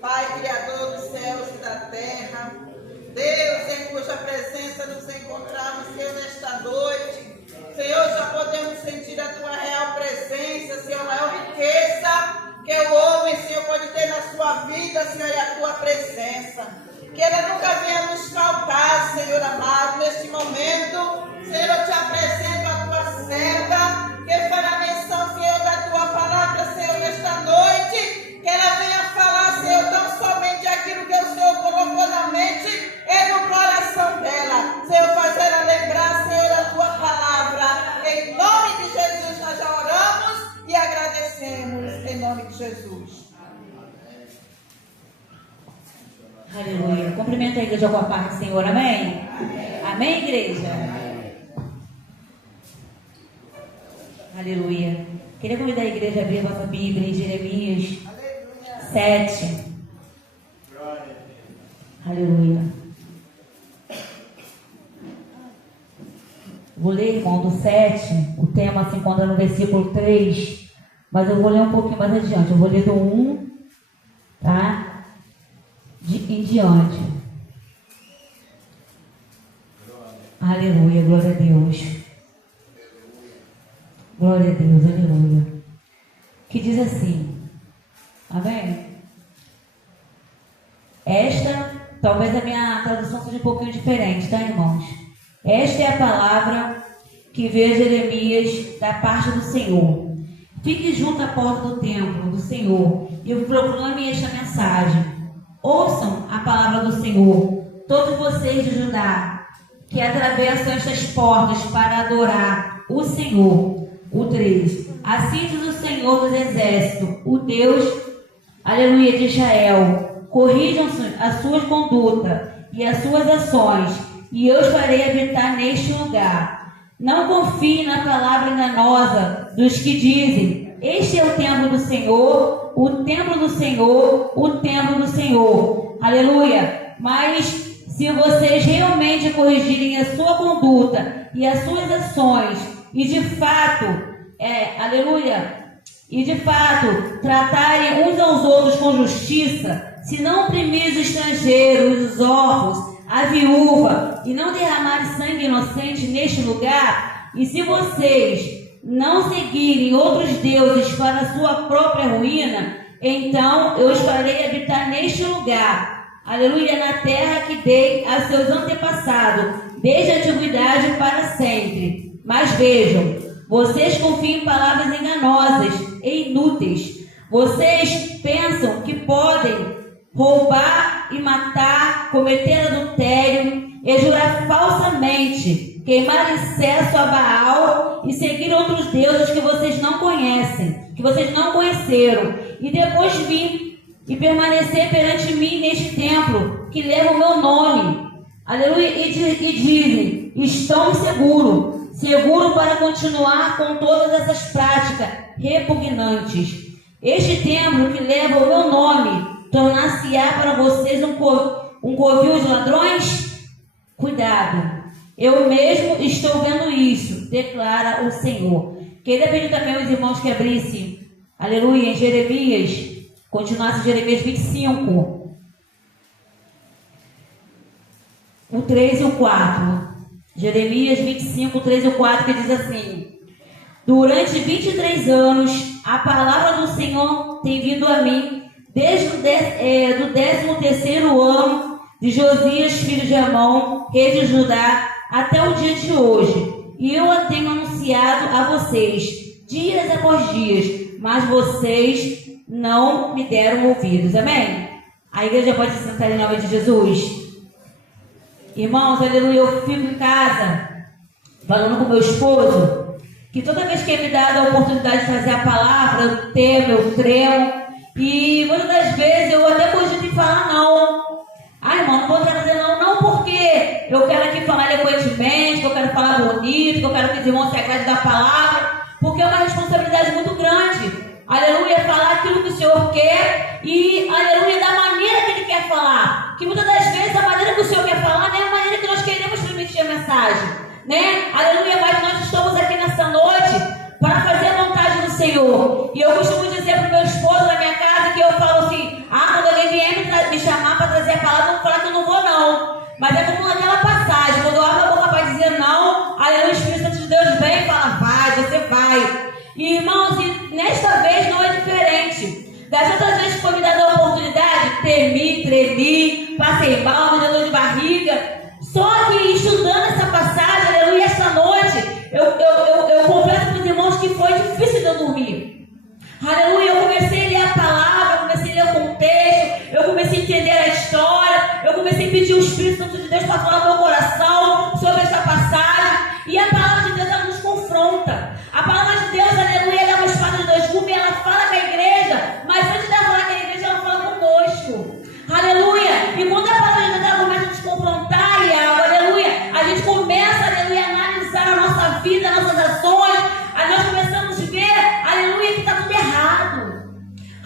Pai Criador dos céus e da terra, Deus em cuja presença nos encontramos, Senhor, nesta noite. Senhor, já podemos sentir a Tua real presença, Senhor, a maior riqueza que o homem, Senhor, pode ter na sua vida, Senhor, é a Tua presença. Que ela nunca venha nos faltar, Senhor amado, neste momento. Senhor, eu te apresento a Tua serva, que fará menção, Senhor, da Tua palavra, Senhor, nesta noite. Que ela venha falar, Senhor, tão somente aquilo que o Senhor colocou na mente e no coração dela. Senhor, fazer ela lembrar, Senhor, a Tua palavra. Em nome de Jesus nós já oramos e agradecemos, em nome de Jesus. Aleluia. Cumprimenta a igreja com a paz do Senhor. Amém? Amém, igreja? Aleluia. Queria convidar a igreja a abrir a vossa Bíblia em Jeremias 7. Aleluia. Vou ler, irmão, do 7. O tema se encontra no versículo 3. Mas eu vou ler um pouquinho mais adiante. Eu vou ler do 1, tá? Em diante. Aleluia, glória a Deus. Glória a Deus, aleluia. Que diz assim, amém? Esta, talvez a minha tradução seja um pouquinho diferente, tá, irmãos? Esta é a palavra que veio a Jeremias da parte do Senhor. Fique junto à porta do templo do Senhor e proclame esta mensagem. Ouçam a palavra do Senhor, todos vocês de Judá, que atravessam estas portas para adorar o Senhor. O 3. Assim diz o Senhor dos Exércitos, o Deus, aleluia, de Israel. Corrijam a sua conduta e as suas ações, e eu os farei habitar neste lugar. Não confie na palavra enganosa dos que dizem: este é o templo do Senhor, o templo do Senhor, o templo do Senhor. Aleluia. Mas se vocês realmente corrigirem a sua conduta e as suas ações, e de fato, aleluia, e de fato tratarem uns aos outros com justiça, se não oprimir os estrangeiros, os órfãos, a viúva, e não derramarem sangue inocente neste lugar, e se vocês não seguirem outros deuses para a sua própria ruína, então eu os farei habitar neste lugar, aleluia, na terra que dei a seus antepassados, desde a antiguidade para sempre. Mas vejam, vocês confiam em palavras enganosas e inúteis. Vocês pensam que podem roubar e matar, cometer adultério e jurar falsamente, queimar incenso a Baal e seguir outros deuses que vocês não conhecem, que vocês não conheceram, e depois vir e permanecer perante mim neste templo que leva o meu nome. Aleluia. E dizem: estão seguro para continuar com todas essas práticas repugnantes. Este templo que leva o meu nome tornar-se-á para vocês um covil de ladrões? Cuidado, eu mesmo estou vendo isso, declara o Senhor. Queria pedir também aos irmãos que abrissem, aleluia, em Jeremias, continuasse em Jeremias 25, o 3 e o 4. Jeremias 25, 3 e 4, que diz assim: durante 23 anos, a palavra do Senhor tem vindo a mim, desde do 13º ano de Josias, filho de Amon, rei de Judá, até o dia de hoje. E eu a tenho anunciado a vocês, dias após dias, mas vocês não me deram ouvidos. Amém? A igreja pode se sentar em nome de Jesus. Irmãos, aleluia, eu fico em casa falando com meu esposo que toda vez que é me dada a oportunidade de trazer a palavra, eu temo, eu tremo, e muitas das vezes eu até cogito em falar não. Irmão, não vou trazer não porque eu quero aqui falar eloquentemente, que eu quero falar bonito, que eu quero que os irmãos se agradem da palavra, porque é uma responsabilidade muito grande. Aleluia, falar aquilo que o Senhor quer e, aleluia, da maneira que Ele quer falar. Que muitas das vezes a maneira que o Senhor quer falar não é a maneira que nós queremos transmitir a mensagem, né? Aleluia, mas nós estamos aqui nessa noite para fazer a vontade do Senhor. E eu costumo dizer para o meu esposo na minha casa que eu falo assim: quando alguém vier Mas é como naquela passagem, quando eu abro a boca para dizer não, aí o Espírito Santo de Deus vem e fala, vai, você vai. E irmãos, e nesta vez não é diferente. Das outras vezes que foi me dada a oportunidade, tremi, passei mal, me deu dor de barriga. Só que estudando essa passagem, aleluia, esta noite, eu confesso para os irmãos que foi difícil de eu dormir. Aleluia, eu comecei a ler a palavra, eu comecei a ler o contexto, eu comecei a entender a história, eu comecei a pedir o Espírito Santo de Deus para falar no meu coração sobre essa passagem. E a palavra de Deus, ela nos confronta. A palavra de Deus, aleluia, ela é uma espada de dois gumes, ela fala com a igreja, mas antes de ela falar com a igreja, ela fala conosco. Aleluia. E quando a palavra de Deus ela começa a nos confrontar, aleluia, a gente começa, aleluia, a analisar a nossa vida, as nossas ações, aí nós começamos a ver, aleluia, que está tudo errado.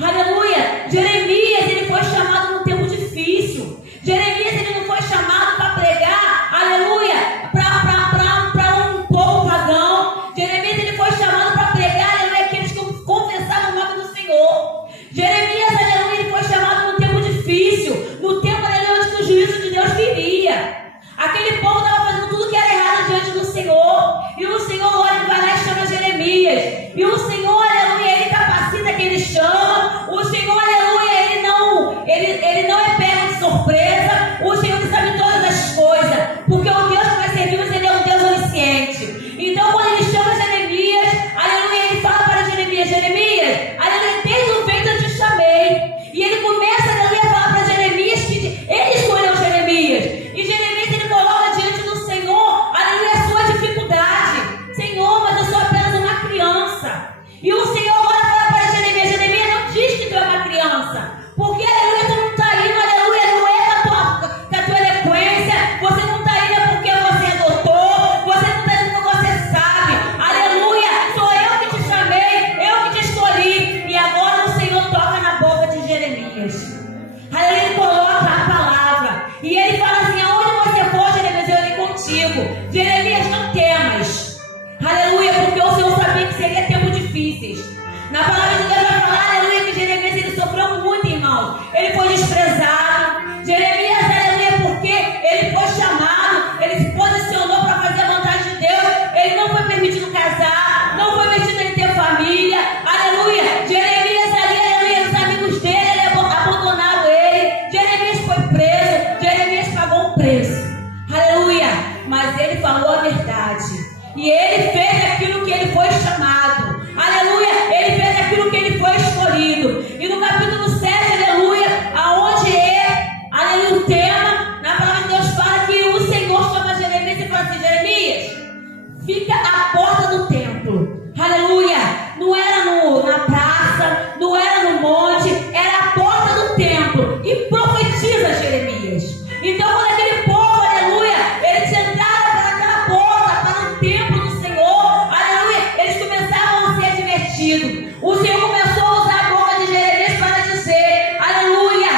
Aleluia. Jeremias, ele foi chamado num tempo difícil. Jeremias, ele não foi chamado para pregar, aleluia, para um povo pagão. Jeremias, ele foi chamado para pregar, aleluia, aqueles que confessavam o nome do Senhor. Jeremias, aleluia, ele foi chamado num tempo difícil, no tempo, aleluia, onde o juízo de Deus viria. Aquele povo estava fazendo tudo que era errado diante do Senhor. E o Senhor, olha, ele vai lá e chama Jeremias. E o Senhor, aleluia, ele capacita quem ele chama. O Senhor, aleluia, ele não é pego de surpresa. O Senhor ele sabe todas as coisas. Porque o Deus que nós servimos, ele é um Deus onisciente. Então, quando ele chama Jeremias, aleluia, ele fala para Jeremias, aleluia, desde o ventre eu te chamei. E ele começa, aleluia, a falar para Jeremias que ele escolheu Jeremias. E Jeremias, ele coloca diante do Senhor, aleluia, a sua dificuldade. Senhor, mas eu sou apenas uma criança. E o Senhor agora fala para Jeremias, não diz que tu é uma criança. Porque, aleluia, tu não está indo, aleluia, não é da tua eloquência. Você não está indo porque você é doutor. Você não está indo porque você sabe. Aleluia, sou eu que te chamei, eu que te escolhi. E agora o Senhor toca na boca de Jeremias. Aleluia, ele coloca a palavra. E ele fala assim, aonde você for, Jeremias, eu irei contigo. Jeremias, não temas. Aleluia, porque o Senhor sabia que seria tempos difíceis. Na palavra de Deus vai falar, aleluia, que Jeremias ele sofreu muito, irmãos. Ele foi desprezado. Jeremias, aleluia, porque ele foi chamado, ele se posicionou para fazer a vontade de Deus. Ele não foi permitido casar, não foi permitido ele ter família. Aleluia. Jeremias ali, aleluia, os amigos dele abandonaram ele. Jeremias foi preso, Jeremias pagou um preço. Aleluia. Mas ele falou a verdade. E ele fez aquilo que ele foi chamado. Aleluia. Ele fez aquilo que ele foi escolhido. E no capítulo 7, aleluia, aonde aleluia, o tema, na palavra de Deus fala que o Senhor chama Jeremias e fala assim, Jeremias, fica à porta do templo. Aleluia. Não era na praça, não era no monte, era a porta do templo. E profetiza Jeremias. Então, quando aquele povo, aleluia, eles entraram para aquela porta, para o templo do Senhor, aleluia, eles começaram a ser advertidos. O Senhor começou a usar a boca de Jeremias para dizer, aleluia,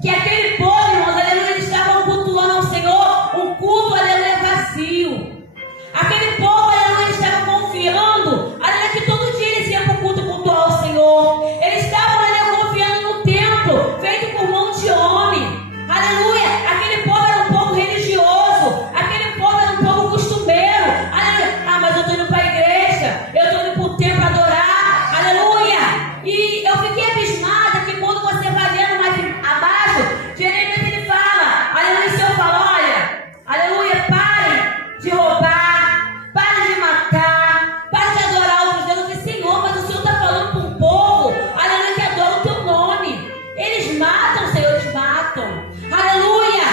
que aquele povo, irmãos, aleluia, eles estavam cultuando ao Senhor um culto, aleluia, vazio. Aquele povo, aleluia, eles estavam confiando, aleluia, que todo dia eles iam para o culto cultuar ao Senhor. Eles estavam, aleluia, confiando no templo, feito por mão de homem. Aleluia, aquele povo era um povo religioso, aquele povo era um povo costumeiro. Aleluia, mas eu estou indo para a igreja, eu estou indo para o templo adorar. Aleluia, e eu fiquei abismada que quando você vai lendo mais abaixo, Jeremias ele fala, aleluia, o Senhor fala, olha, aleluia, pare de roubar, pare de matar, pare de adorar outros deuses. Eu disse, Senhor, mas o Senhor está falando para um povo, aleluia, que adora o teu nome. Eles matam, Senhor, eles matam. Aleluia,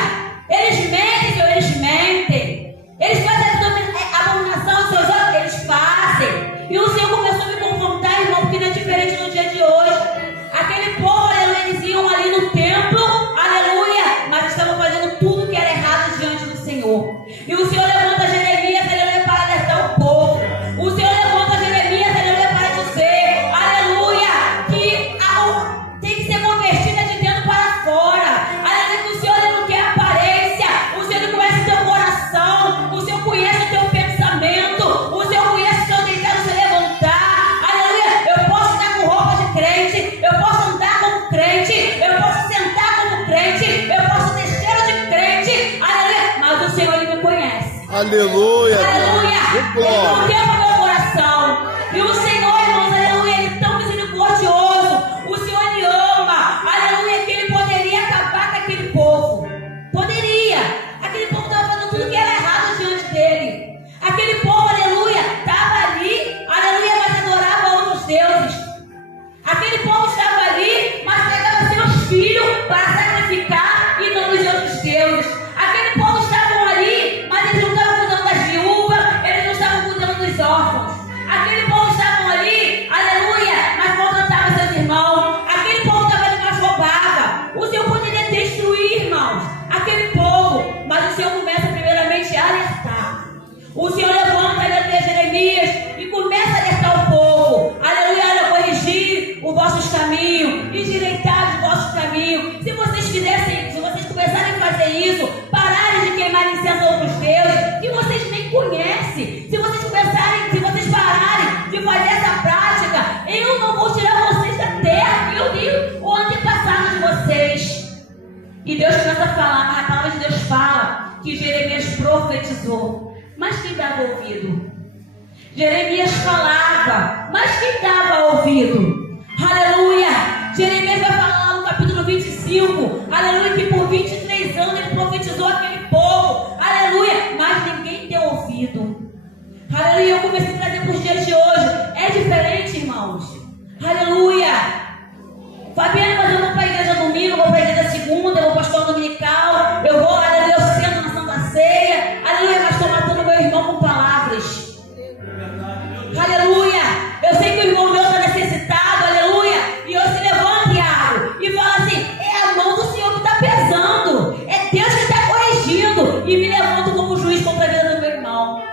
eles mentem, Senhor, eles mentem. Eles fazem abominação aos seus olhos, eles fazem. E o Senhor começou a me confrontar, irmão, porque não é diferente no dia de hoje. Aquele povo, aleluia, eles iam ali no templo, aleluia, mas estavam fazendo tudo que era errado diante do Senhor. E o Senhor levanta Jeremias, aleluia, para alertar o povo. O Senhor levanta Jeremias, aleluia, para dizer, aleluia, que tem que ser convertida de dentro para Aleluia. Aleluia. Ele contempla meu coração. E o Senhor, irmãos, aleluia, Ele é tão misericordioso. O Senhor Ele ama. Aleluia, que Ele poderia acabar com aquele povo. Poderia. Aquele povo estava fazendo tudo que era errado diante dele. Aquele povo, aleluia, estava ali, aleluia, mas adorava outros deuses. Aquele povo estava ali, mas pegava seus filhos para sacrificar em nome de outros deuses. Aquele povo estavam ali, mas eles não estavam cuidando das viúvas, eles não estavam cuidando dos órfãos. Aquele povo estavam ali, aleluia, mas maltratavam seus irmãos. Aquele povo estava ali, mas roubava. O Senhor poderia destruir, irmãos, aquele povo, mas o Senhor começa primeiramente a alertar. O Senhor levanta Jeremias e começa a alertar o povo. Aleluia, a corrigir os vossos caminhos, endireitar os vossos caminhos. Se vocês fizessem, se vocês começarem a fazer isso, pararem de queimar incenso a outros deuses, que vocês nem conhecem, se vocês começarem, se vocês pararem de fazer essa prática, eu não vou tirar vocês da terra, eu vi o antepassado de vocês. E Deus começa a falar, mas a palavra de Deus fala que Jeremias profetizou. Mas quem dava ouvido? Jeremias falava, mas quem dava ouvido? Aleluia! Jeremias vai falar lá no capítulo 25, aleluia, que por 23 anos ele profetizou aquele povo, aleluia, mas ninguém deu ouvido. Aleluia, eu comecei a trazer para os dias de hoje. É diferente, irmãos. Aleluia! Fabiana, mas eu vou para a igreja domingo, eu vou para a igreja segunda, eu vou para a escola dominical, eu vou, aleluia, eu sento na Santa Ceia, aleluia, mas estou matando meu irmão com palavras. Aleluia, eu sei que o irmão meu está necessitado, aleluia, e eu se levanto e abro, e falo assim, é a mão do Senhor que está pesando, é Deus que está corrigindo, e me levanto como juiz contra a vida do meu irmão.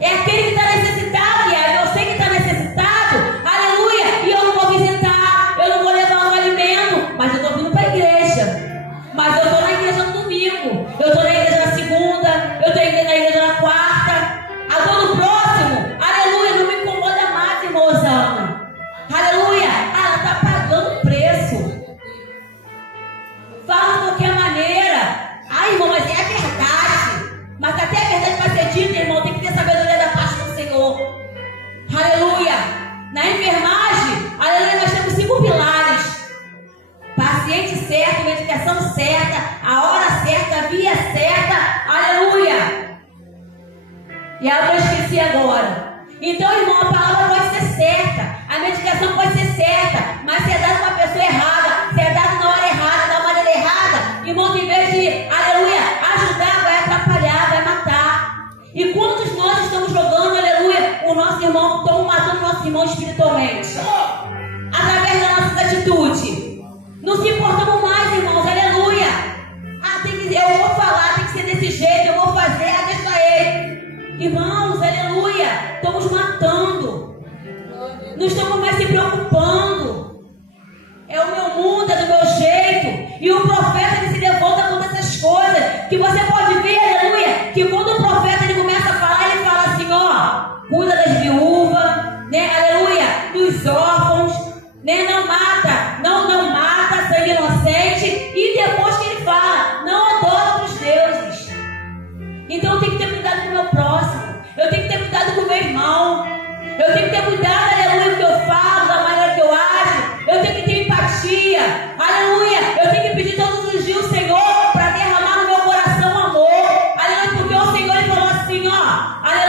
É aquele que está necessitado, e eu sei que está necessitado, aleluia, e eu não vou visitar, eu não vou levar um alimento, mas eu estou vindo para a igreja, mas eu estou na igreja no domingo, eu estou na igreja na segunda, eu estou na igreja na quarta, a dor do próximo, aleluia, não me incomoda mais, irmã Osana, aleluia, ela está pagando preço, fala de qualquer maneira, ai irmão, mas é a verdade, mas até a verdade vai ser dita, irmão, tem que ter sabedoria da parte do Senhor, aleluia, na enfermagem, aleluia, nós temos 5 pilares, paciente certo, medicação certa, a hora certa, a via certa, aleluia. E a outra eu esqueci agora. Então, irmão, a palavra pode ser certa, a medicação pode ser certa, mas se é dado para a pessoa errada, se é dado na hora errada, da maneira errada, irmão, em vez de, aleluia, ajudar, vai atrapalhar, vai matar. E quantos nós estamos jogando, aleluia, o nosso irmão, estamos matando o nosso irmão espiritualmente, através das nossas atitudes. Não se importamos mais, irmãos, aleluia. Eu vou falar, tem que ser desse jeito, eu vou fazer, deixa ele. Irmãos, aleluia, estamos matando, não estamos mais se preocupando. É o meu mundo, é do meu jeito. E o profeta ele se levanta contra essas coisas. Que você pode ver, aleluia, que quando o profeta ele começa a falar, ele fala assim, ó, cuida das viúvas, né, aleluia, dos órfãos, né, não mata, não mata, sangue inocente. E depois que ele fala, não adora outros deuses. Então eu tenho que ter cuidado com o meu próximo, eu tenho que ter cuidado com o meu irmão, eu tenho que ter cuidado, aleluia, do que eu falo, da maneira que eu ajo, eu tenho que ter empatia, aleluia, eu tenho que pedir todos os dias o Senhor para derramar no meu coração amor, aleluia, porque o Senhor ele falou assim, ó, aleluia,